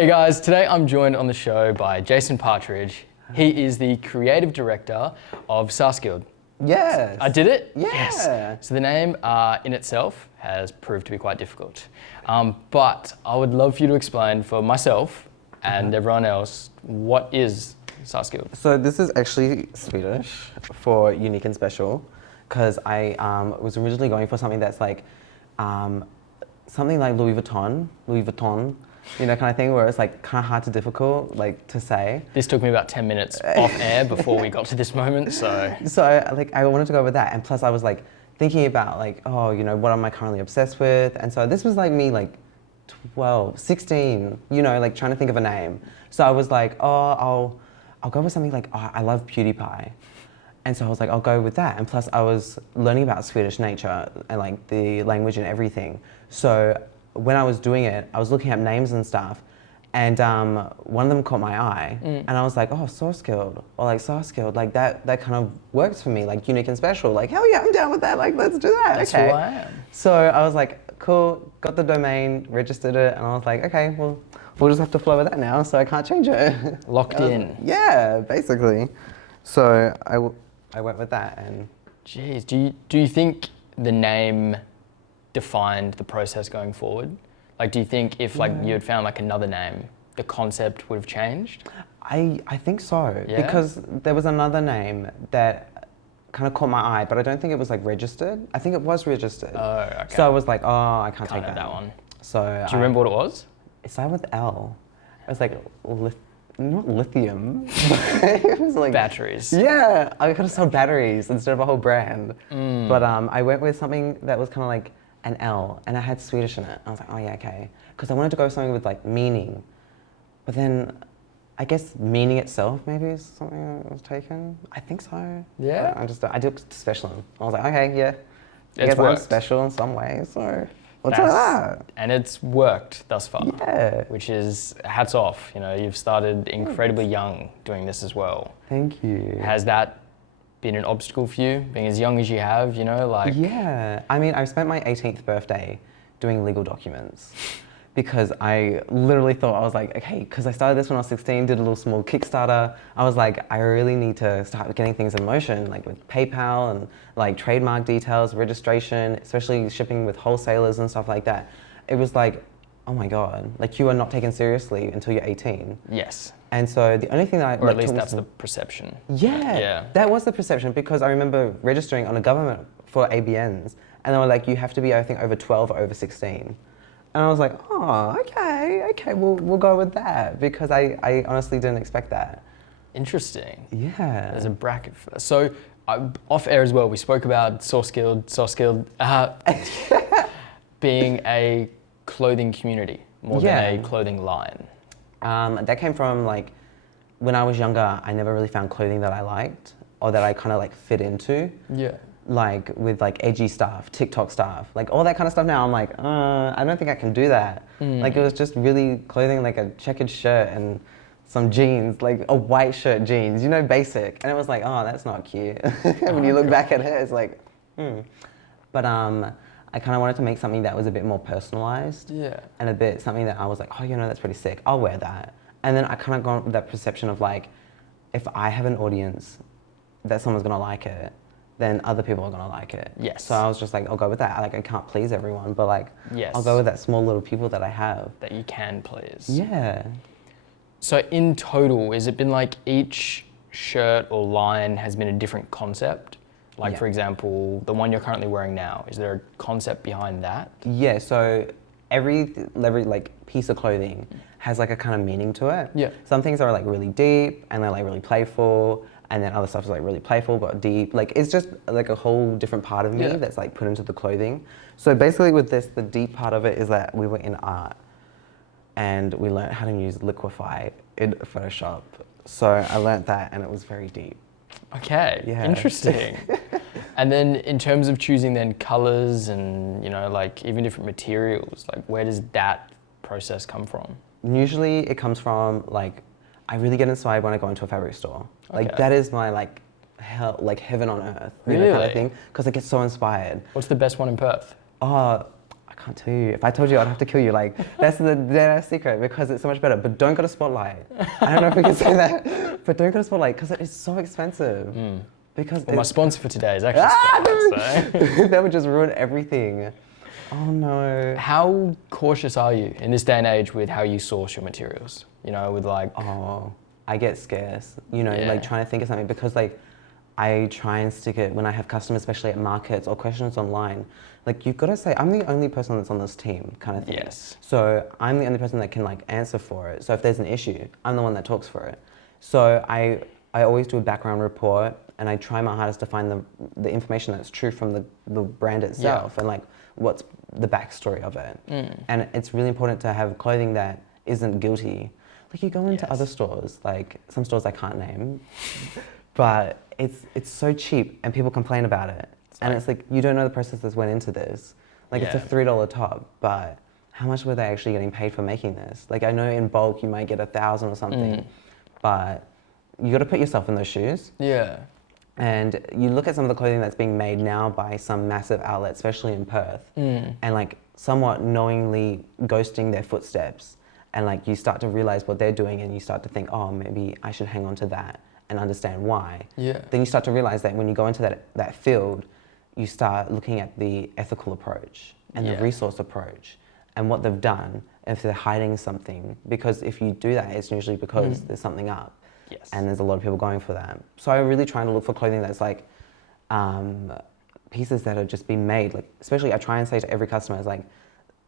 Hey guys, today I'm joined on the show by Jason Partridge. He is the creative director of Sas Guild. Yes. I did it? Yeah. Yes. So the name in itself has proved to be quite difficult. But I would love for you to explain for myself and everyone else, what is Sas Guild? So this is actually Swedish for unique and special, because I was originally going for something that's like, something like Louis Vuitton, you know, kind of thing, where it's like kind of hard to difficult, like to say. This took me about 10 minutes off air before we got to this moment, so. So like I wanted to go with that, and plus I was like thinking about like, oh, you know, what am I currently obsessed with? And so this was like me like 12, 16, you know, like trying to think of a name. So I was like, oh, I'll go with something like, oh, I love PewDiePie. And so I was like, I'll go with that. And plus I was learning about Swedish nature and like the language and everything. So when I was doing it, I was looking at names and stuff, and one of them caught my eye, and I was like, oh, Sas Guild, or like Sas Guild, like that kind of works for me, like unique and special, like hell yeah, I'm down with that, like let's do that. That's okay. who I am. So I was like, cool, got the domain, registered it, and I was like, okay, well, we'll just have to flow with that now, so I can't change it. Locked in. Yeah, basically. So I went with that, and. Jeez, do you think the name defined the process going forward? Like, do you think if like you had found like another name, the concept would have changed? I think so, Yeah? because there was another name that kind of caught my eye, but I don't think it was like registered. I think it was registered. Oh, okay. So I was like, oh, I can't take have that. that one. So Do you remember what it was? It started with L. It was like not lithium. It was like Batteries. Yeah, I could have sold batteries instead of a whole brand. But I went with something that was kind of like an L, and it had Swedish in it. I was like, oh yeah, okay. Because I wanted to go with something with like meaning. But then I guess meaning itself maybe is something that was taken. I think so. Yeah? I did special. I was like, okay, yeah. I It's guess I'm worked. special in some way, so let's try that. And it's worked thus far. Yeah. Which is hats off. You know, you've started incredibly young doing this as well. Thank you. Has that been an obstacle for you, being as young as you have, you know, like? Yeah, I mean, I spent my 18th birthday doing legal documents because I literally thought, I was like, okay, because I started this when I was 16, did a little small Kickstarter. I was like, I really need to start getting things in motion, like with PayPal and like trademark details, registration, especially shipping with wholesalers and stuff like that. It was like, oh my God, like you are not taken seriously until you're 18. Yes. And so the only thing that I... Or at least that's the perception. Yeah, that was the perception, because I remember registering on a government for ABNs, and they were like, you have to be, I think, over 12 or over 16. And I was like, oh, okay, we'll go with that, because I honestly didn't expect that. Interesting. Yeah. There's a bracket for that. So off air as well, we spoke about Sas Guild being a clothing community more than a clothing line. That came from like, when I was younger, I never really found clothing that I liked or that I kind of like fit into. Yeah. Like with like edgy stuff, TikTok stuff, like all that kind of stuff now, I'm like, I don't think I can do that. Like it was just really clothing, like a checkered shirt and some jeans, like a white shirt, jeans, you know, basic. And it was like, oh, that's not cute. When you look back at it, it's like, But I kind of wanted to make something that was a bit more personalized. Yeah. And a bit something that I was like, oh, you know, that's pretty sick. I'll wear that. And then I kind of got with that perception of like, if I have an audience that someone's gonna like it, then other people are gonna like it. Yes. So I was just like, I'll go with that. Like I can't please everyone, but like, yes, I'll go with that small little people that I have. That you can please. Yeah. So in total, has it been like each shirt or line has been a different concept? Like for example, the one you're currently wearing now, is there a concept behind that? Yeah, so every like piece of clothing has like a kind of meaning to it. Yeah. Some things are like really deep and they're like really playful, and then other stuff is like really playful but deep. Like it's just like a whole different part of me that's like put into the clothing. So basically with this, the deep part of it is that we were in art and we learned how to use Liquify in Photoshop. So I learned that and it was very deep. Okay, interesting. And then in terms of choosing then colors and, you know, like even different materials, like where does that process come from? Usually it comes from like, I really get inspired when I go into a fabric store. Like that is my like hell, like heaven on earth, you know, kind of thing, because I get so inspired. What's the best one in Perth? I can't tell you. If I told you, I'd have to kill you. Like, that's the dead secret because it's so much better. But don't go to Spotlight. I don't know if we can say that, but don't go to Spotlight because it is so expensive. Because Well, my sponsor for today is actually Spotlight, so. that would just ruin everything. Oh no. How cautious are you in this day and age with how you source your materials? You know, with like... Oh, I get scarce, you know, Yeah. like trying to think of something because like I try and stick it when I have customers, especially at markets or questions online. Like you've got to say, I'm the only person that's on this team kind of thing. Yes. So I'm the only person that can like answer for it. So if there's an issue, I'm the one that talks for it. So I always do a background report and I try my hardest to find the information that's true from the brand itself and like what's the backstory of it. And it's really important to have clothing that isn't guilty. Like you go into other stores, like some stores I can't name, but it's so cheap and people complain about it. And it's like, you don't know the process that went into this. Like it's a $3 top, but how much were they actually getting paid for making this? Like I know in bulk you might get 1,000 or something, but you got to put yourself in those shoes. Yeah. And you look at some of the clothing that's being made now by some massive outlets, especially in Perth, and like somewhat knowingly ghosting their footsteps. And like you start to realize what they're doing and you start to think, oh, maybe I should hang on to that and understand why. Yeah. Then you start to realize that when you go into that field, you start looking at the ethical approach and the resource approach and what they've done, if they're hiding something. Because if you do that, it's usually because there's something up. Yes. And there's a lot of people going for that. So I'm really trying to look for clothing that's like pieces that are just being made. Like, especially I try and say to every customer, it's like,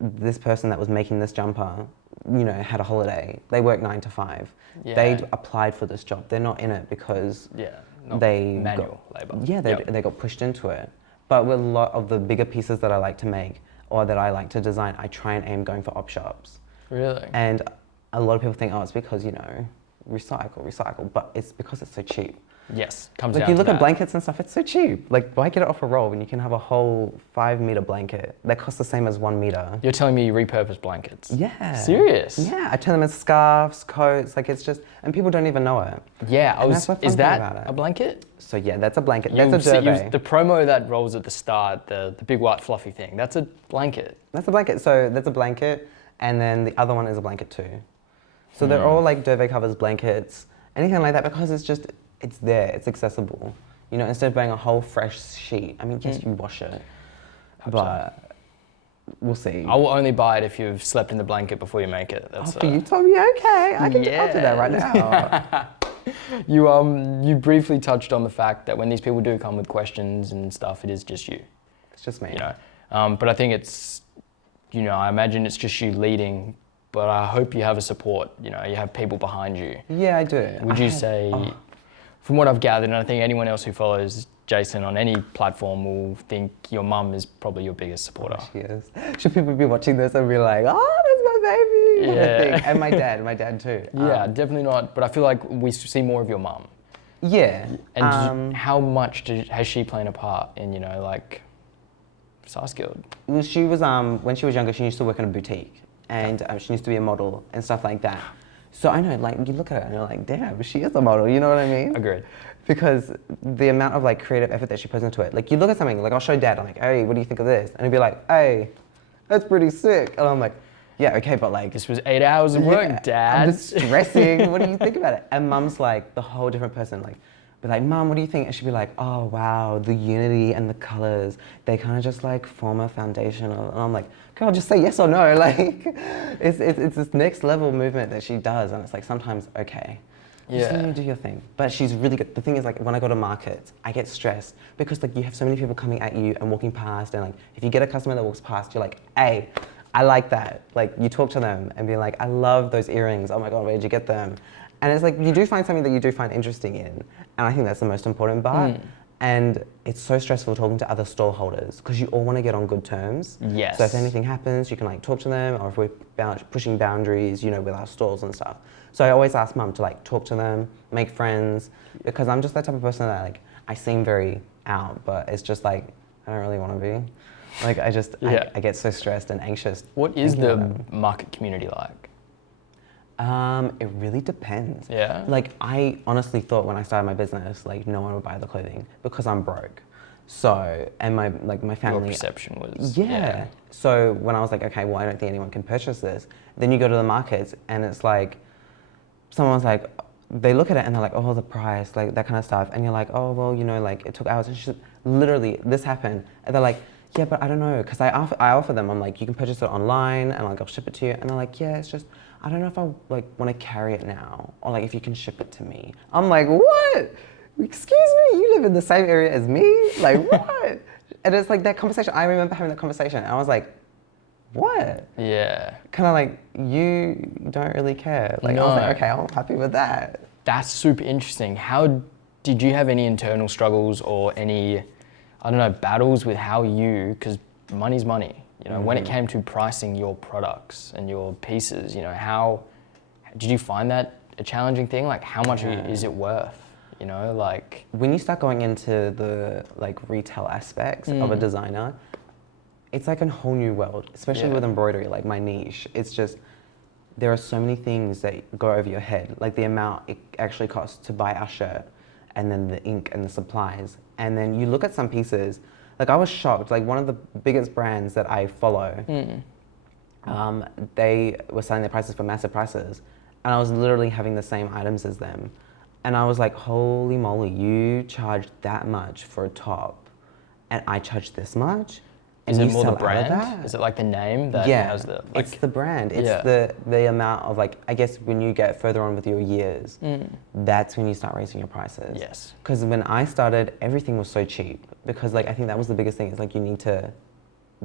this person that was making this jumper, you know, had a holiday. They work 9 to 5. Yeah. They applied for this job. They're not in it because they manual labor. Yeah, they got pushed into it. But with a lot of the bigger pieces that I like to make or that I like to design, I try and aim going for op shops. Really? And a lot of people think, oh, it's because, you know, recycle, but it's because it's so cheap. Yes, comes Like down you to look at that. blankets and stuff, it's so cheap. Like why get it off a roll when you can have a whole 5-meter blanket that costs the same as 1 meter? You're telling me you repurpose blankets? Yeah. Serious? Yeah, I turn them into scarves, coats, like it's just, and people don't even know it. Yeah, is that about it. a blanket? So yeah, that's a blanket. That's a duvet. The promo that rolls at the start, the big white fluffy thing, that's a blanket. That's a blanket. So that's a blanket, and then the other one is a blanket too. So they're all like duvet covers, blankets, anything like that, because it's there, it's accessible. You know, instead of buying a whole fresh sheet. I mean, yes, you wash it, but we'll see. I will only buy it if you've slept in the blanket before you make it. That's For you, Tommy, okay. I'll do that right now. You briefly touched on the fact that when these people do come with questions and stuff, it is just you. It's just me. You know, but I think it's, you know, I imagine it's just you leading, but I hope you have a support. You know, you have people behind you. Yeah, I do. Would you say, from what I've gathered, and I think anyone else who follows Jason on any platform will think your mum is probably your biggest supporter. She is. Should people be watching this and be like, oh, that's my baby? Yeah. And my dad too. Yeah, definitely not. But I feel like we see more of your mum. Yeah. And how much has she played a part in, you know, like, Sas Guild? Well, she was, when she was younger, she used to work in a boutique. And she used to be a model and stuff like that. So I know, like, you look at her and you're like, damn, she is a model, you know what I mean? Agreed. Because the amount of, like, creative effort that she puts into it. Like, you look at something, like, I'll show Dad, I'm like, hey, what do you think of this? And he'll be like, hey, that's pretty sick. And I'm like, yeah, okay, but, like... This was 8 hours of work, Dad. I'm just stressing. What do you think about it? And Mum's, like, the whole different person, like, be like, Mum, what do you think? And she'd be like, oh, wow, the unity and the colors, they kind of just, like, form a foundation. And I'm like, girl, just say yes or no. Like, it's this next level movement that she does. And it's like, sometimes, okay, just let me do your thing. But she's really good. The thing is, like, when I go to markets, I get stressed because, like, you have so many people coming at you and walking past. And, like, if you get a customer that walks past, you're like, hey, I like that. Like, you talk to them and be like, I love those earrings. Oh, my God, where did you get them? And it's like, you do find something that you do find interesting in. And I think that's the most important part. And it's so stressful talking to other stall holders because you all want to get on good terms. Yes. So if anything happens, you can like talk to them, or if we're pushing boundaries, you know, with our stalls and stuff. So I always ask Mum to like talk to them, make friends, because I'm just that type of person that like, I seem very out, but it's just like, I don't really want to be. Like I just, I get so stressed and anxious. What is the market community like? It really depends. Yeah. Like I honestly thought when I started my business, like no one would buy the clothing because I'm broke. So, and my family. Your perception was. Yeah. So when I was like, okay, well, I don't think anyone can purchase this. Then you go to the markets and it's like, someone's like, they look at it and they're like, oh, the price, like that kind of stuff. And you're like, oh, well, you know, like it took hours. And literally, this happened. And they're like, yeah, but I don't know. Because I offer them, I'm like, you can purchase it online and like I'll ship it to you. And they're like, yeah, it's just, I don't know if I like want to carry it now. Or like if you can ship it to me. I'm like, what? Excuse me, you live in the same area as me? Like, what? And it's like that conversation, I remember having that conversation, and I was like, what? Yeah. Kind of like, you don't really care. Like, No. I was like, okay, I'm happy with that. That's super interesting. How did you have any internal struggles or any, I don't know, battles with how you, because money's money, you know, when it came to pricing your products and your pieces, you know, how, did you find that a challenging thing? Like, how much is it worth? You know, like when you start going into the like retail aspects of a designer, it's like a whole new world, especially with embroidery, like my niche. It's just, there are so many things that go over your head, like the amount it actually costs to buy our shirt, and then the ink and the supplies. And then you look at some pieces, like I was shocked, like one of the biggest brands that I follow, they were selling their prices for massive prices, and I was literally having the same items as them. And I was like, holy moly, you charge that much for a top, and I charge this much? Is And it you more the sell out of brand? that? Is it like the name that has the, like, it's the brand. It's the amount of like, I guess when you get further on with your years, that's when you start raising your prices. Yes. Because when I started, everything was so cheap. Because like, I think that was the biggest thing, is like you need to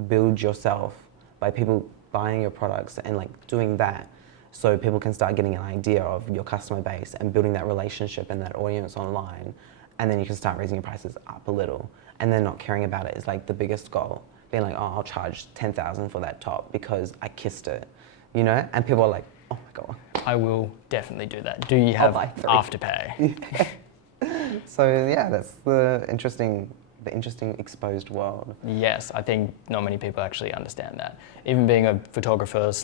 build yourself by people buying your products and like doing that, so people can start getting an idea of your customer base and building that relationship and that audience online. And then you can start raising your prices up a little. And then not caring about it is like the biggest goal. Being like, oh, I'll charge 10,000 for that top because I kissed it, you know? And people are like, oh my God. I will definitely do that. Do you have Afterpay? So yeah, that's the interesting exposed world. Yes, I think not many people actually understand that. Even being a photographer /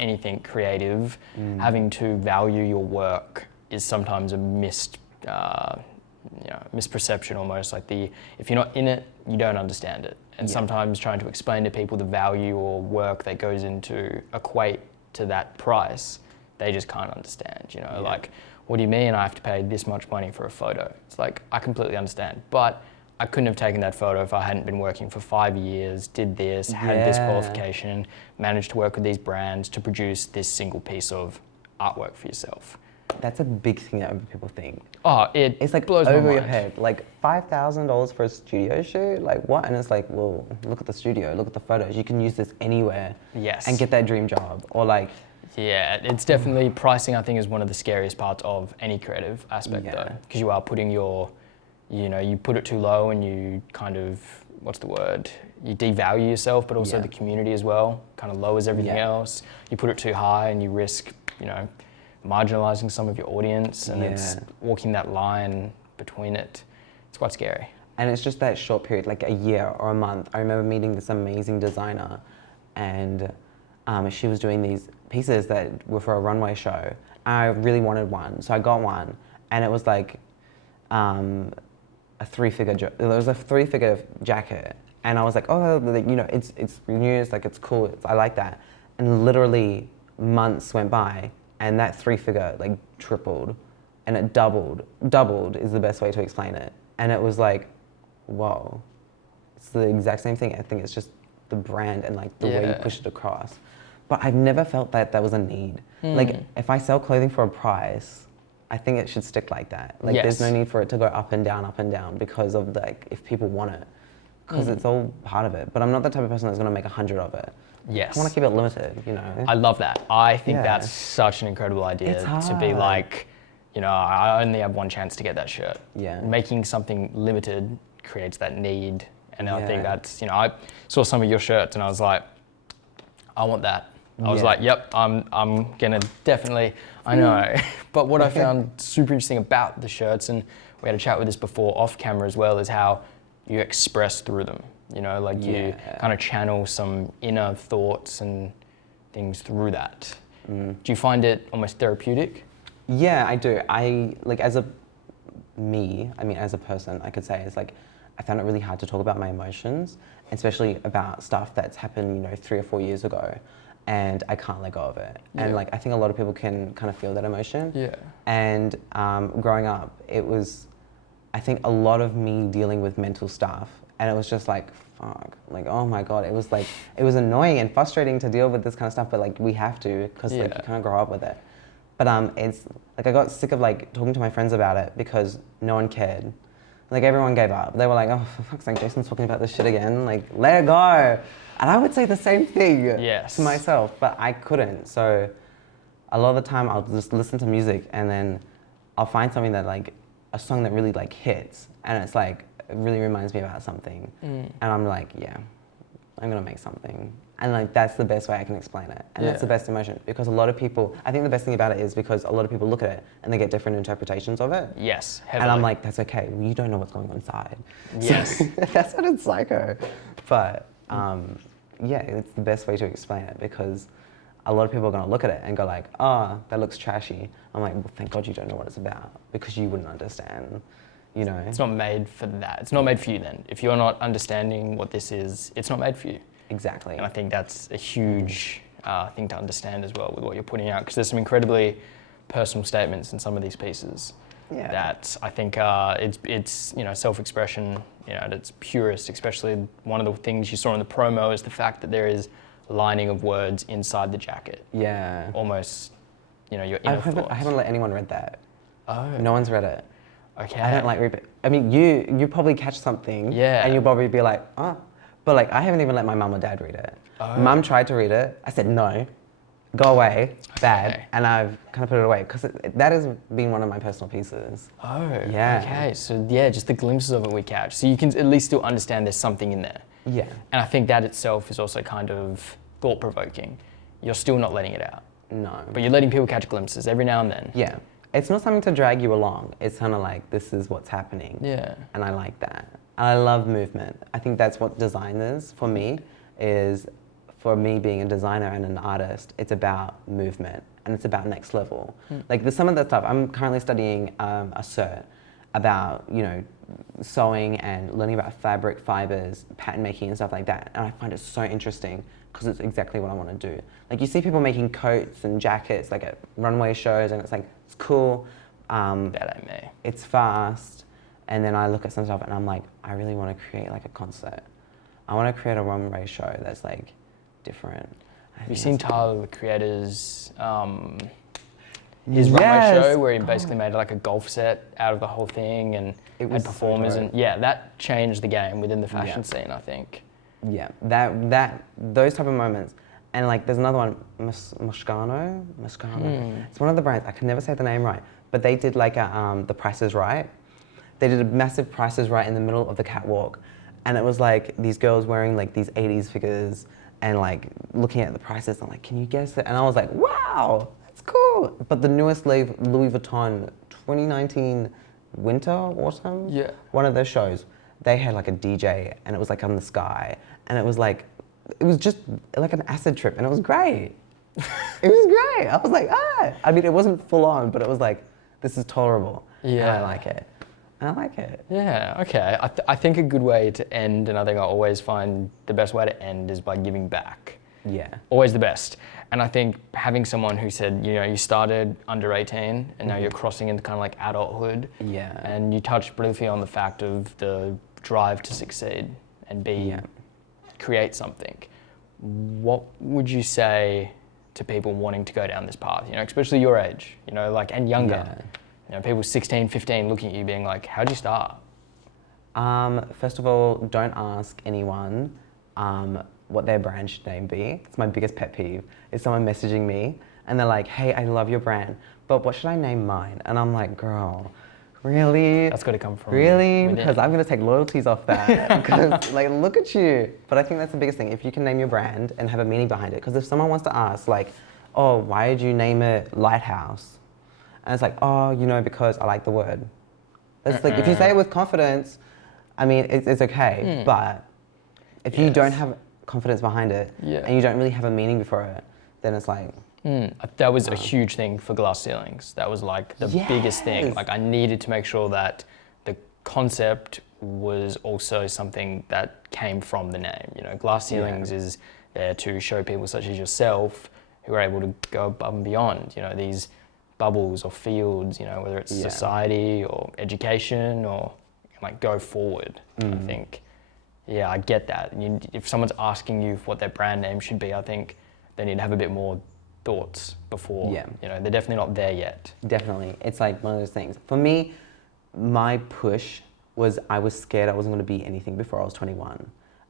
anything creative, having to value your work is sometimes a misperception almost. Like if you're not in it, you don't understand it. And sometimes trying to explain to people the value or work that goes into equate to that price, they just can't understand, you know, like, what do you mean I have to pay this much money for a photo? It's like, I completely understand, but I couldn't have taken that photo if I hadn't been working for 5 years, did this, had this qualification, managed to work with these brands to produce this single piece of artwork for yourself. That's a big thing that people think. Oh, it's like blows over my your mind. head. Like $5,000 for a studio shoot? Like what? And it's like, well, look at the studio, look at the photos. You can use this anywhere. Yes. And get that dream job. Or like. Yeah, it's definitely, pricing I think is one of the scariest parts of any creative aspect though. Because you are putting you put it too low and you kind of, what's the word? You devalue yourself, but also the community as well. Kind of lowers everything else. You put it too high and you risk, marginalizing some of your audience, and it's walking that line between it. It's quite scary. And it's just that short period, like a year or a month. I remember meeting this amazing designer, and she was doing these pieces that were for a runway show. I really wanted one, so I got one, and it was like a three-figure. It was a three-figure jacket, and I was like, oh, it's new, it's like it's cool, I like that. And literally months went by, and that three-figure like tripled, and it doubled. Doubled is the best way to explain it. And it was like, whoa, it's the exact same thing. I think it's just the brand and like the way you push it across. But I've never felt that was a need. Like if I sell clothing for a price, I think it should stick like that. Like there's no need for it to go up and down because of like if people want it, because it's all part of it. But I'm not the type of person that's going to make 100 of it. Yes. I want to keep it limited, you know. I love that. I think that's such an incredible idea to be like, I only have one chance to get that shirt. Yeah. Making something limited creates that need. And I think that's, I saw some of your shirts and I was like, I want that. I was like, yep, I'm gonna definitely, I know. But what I found super interesting about the shirts, and we had a chat with this before off camera as well, is how you express through them. You kind of channel some inner thoughts and things through that. Do you find it almost therapeutic? Yeah, I do. As a person, I could say, it's like, I found it really hard to talk about my emotions, especially about stuff that's happened, you know, 3 or 4 years ago, and I can't let go of it. And like, I think a lot of people can kind of feel that emotion. Yeah. And growing up, it was, I think, a lot of me dealing with mental stuff, and it was just like, fuck, like, oh my God, it was like, it was annoying and frustrating to deal with this kind of stuff, but like, we have to, because like, you can't grow up with it. But it's, like, I got sick of like talking to my friends about it because no one cared. Like, everyone gave up. They were like, oh, for fuck's sake, Jason's talking about this shit again. Like, let it go. And I would say the same thing to myself, but I couldn't. So a lot of the time I'll just listen to music, and then I'll find something that like, a song that really like hits, and it's like, it really reminds me about something. And I'm like, yeah, I'm gonna make something. And like, that's the best way I can explain it. And that's the best emotion, because a lot of people, I think the best thing about it is because a lot of people look at it and they get different interpretations of it. Yes, heavily. And I'm like, that's okay, well, you don't know what's going on inside. Yes. So, that sounded psycho. But yeah, it's the best way to explain it, because a lot of people are gonna look at it and go like, oh, that looks trashy. I'm like, well, thank God you don't know what it's about, because you wouldn't understand, you know. It's not made for that. It's not made for you then. If you're not understanding what this is, it's not made for you. Exactly. And I think that's a huge thing to understand as well with what you're putting out, because there's some incredibly personal statements in some of these pieces that I think it's you know, self-expression, you know, at its purest. Especially one of the things you saw in the promo is the fact that there is lining of words inside the jacket. Yeah. Almost, you know, your inner thoughts. I haven't let anyone read that. Oh. No one's read it. Okay. I don't like read it. I mean, you probably catch something. Yeah. And you'll probably be like, oh. But like, I haven't even let my mum or dad read it. Oh. Mum tried to read it. I said, no, go away, bad. And I've kind of put it away, because that has been one of my personal pieces. Oh, yeah. Okay. So yeah, just the glimpses of it we catch. So you can at least still understand there's something in there. Yeah. And I think that itself is also kind of thought-provoking. You're still not letting it out. No. But you're letting people catch glimpses every now and then. Yeah. It's not something to drag you along. It's kind of like, this is what's happening. Yeah. And I like that. And I love movement. I think that's what design is for me, is for me being a designer and an artist, it's about movement, and it's about next level. Like, there's some of that stuff. I'm currently studying a cert about, you know, sewing and learning about fabric, fibers, pattern making and stuff like that. And I find it so interesting, because it's exactly what I want to do. Like, you see people making coats and jackets like at runway shows, and it's like, it's cool. That ain't me. It's fast. And then I look at some stuff and I'm like, I really want to create like a concert. I want to create a runway show that's like different. Have you seen Tyler, the Creator's his runway show, where he basically made like a golf set out of the whole thing, and had performers, so and yeah, that changed the game within the fashion scene, I think. Yeah, those type of moments. And like, there's another one, Moscano. It's one of the brands, I can never say the name right, but they did like a, The Price is Right. They did a massive Price is Right in the middle of the catwalk. And it was like these girls wearing like these 80s figures and like looking at the prices. I'm like, can you guess it? And I was like, wow, that's cool. But the newest Louis Vuitton 2019 winter, autumn, one of those shows, they had like a DJ, and it was like on the sky. And it was just like an acid trip, and it was great. It was great. I was like, ah. I mean, it wasn't full on, but it was like, this is tolerable. Yeah. And I like it. Yeah, okay. I think a good way to end, and I think I always find the best way to end, is by giving back. Yeah. Always the best. And I think having someone who said, you know, you started under 18 and now you're crossing into kind of like adulthood. Yeah. And you touched briefly on the fact of the drive to succeed and create something. What would you say to people wanting to go down this path, you know, especially your age, you know, like, and younger? Yeah. You know, people 16, 15 looking at you being like, how'd you start? First of all, don't ask anyone what their brand should name be. It's my biggest pet peeve. Is someone messaging me and they're like, hey, I love your brand, but what should I name mine? And I'm like, girl, really? That's got to come from really? within. Because I'm going to take loyalties off that. Because like, look at you. But I think that's the biggest thing. If you can name your brand and have a meaning behind it. Because if someone wants to ask like, oh, why did you name it Lighthouse? And it's like, oh, you know, because I like the word. That's like, if you say it with confidence, I mean, it's okay. But if you don't have confidence behind it and you don't really have a meaning for it, then it's like... That was a huge thing for glass ceilings. That was like the biggest thing. Like, I needed to make sure that the concept was also something that came from the name. You know, Glass Ceilings is there to show people such as yourself who are able to go above and beyond, you know, these bubbles or fields, you know, whether it's society or education or like go forward. I think, I get that. If someone's asking you what their brand name should be, I think they need to have a bit more thoughts before, you know, they're definitely not there yet. Definitely. It's like one of those things. For me, my push was I was scared I wasn't going to be anything before I was 21.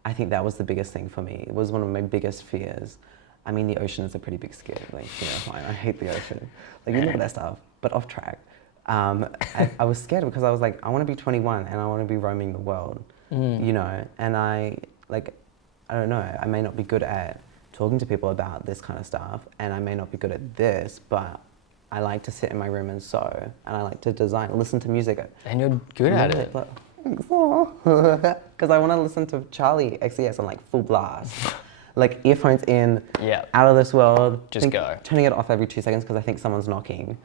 I think that was the biggest thing for me. It was one of my biggest fears. I mean, the ocean is a pretty big scare. Like, you know, I hate the ocean. Like, you look at that stuff, but off track. I was scared because I was like, I want to be 21 and I want to be roaming the world, you know? And I don't know, I may not be good at talking to people about this kind of stuff and I may not be good at this, but I like to sit in my room and sew and I like to design, listen to music. And you're good at it. Because I want to listen to Charlie XCX on like full blast. Like earphones in, Yeah. out of this world. Just go. Turning it off every 2 seconds because I think someone's knocking.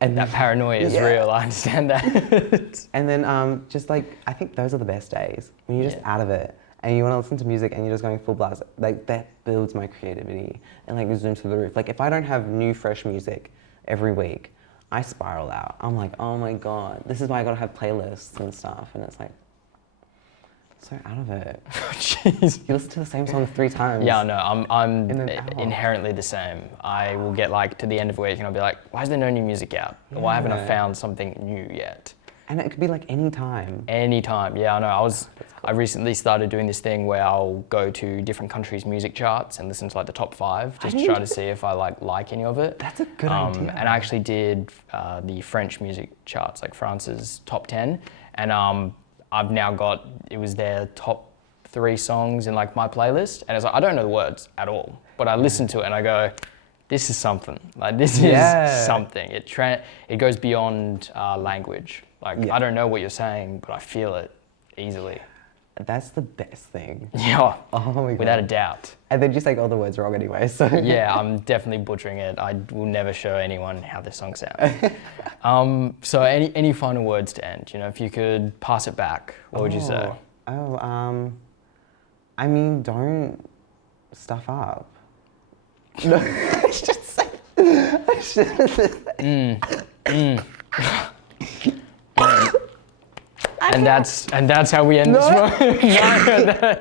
And That paranoia is real, I understand that. And then just like, I think those are the best days. When you're just out of it and you want to listen to music and you're just going full blast. Like that builds my creativity and like zooms through the roof. Like if I don't have new fresh music every week, I spiral out. I'm like, oh my God, this is why I gotta have playlists and stuff. And it's like, so out of it. Jeez. You listen to the same song 3 times. Yeah, no, I'm In an hour. inherently the same. I will get like to the end of the week and I'll be like, why is there no new music out? Why haven't I found something new yet? And it could be like any time. Anytime, yeah, I know. I recently started doing this thing where I'll go to different countries' music charts and listen to like the top 5, just to try to see if I like any of it. That's a good idea. And I actually did the French music charts, like France's top 10, and I've now got, it was their top 3 songs in like my playlist, and it's like, I don't know the words at all, but I listen to it and I go, this is something. Like this is something. It goes beyond language. Like I don't know what you're saying, but I feel it easily. That's the best thing. Yeah, Oh my God. without a doubt. And then you say all the words wrong anyway, so. Yeah, I'm definitely butchering it. I will never show anyone how this song sounds. So any final words to end? You know, if you could pass it back, what would you say? I mean, don't stuff up. No, I should say. And that's how we end this one. No,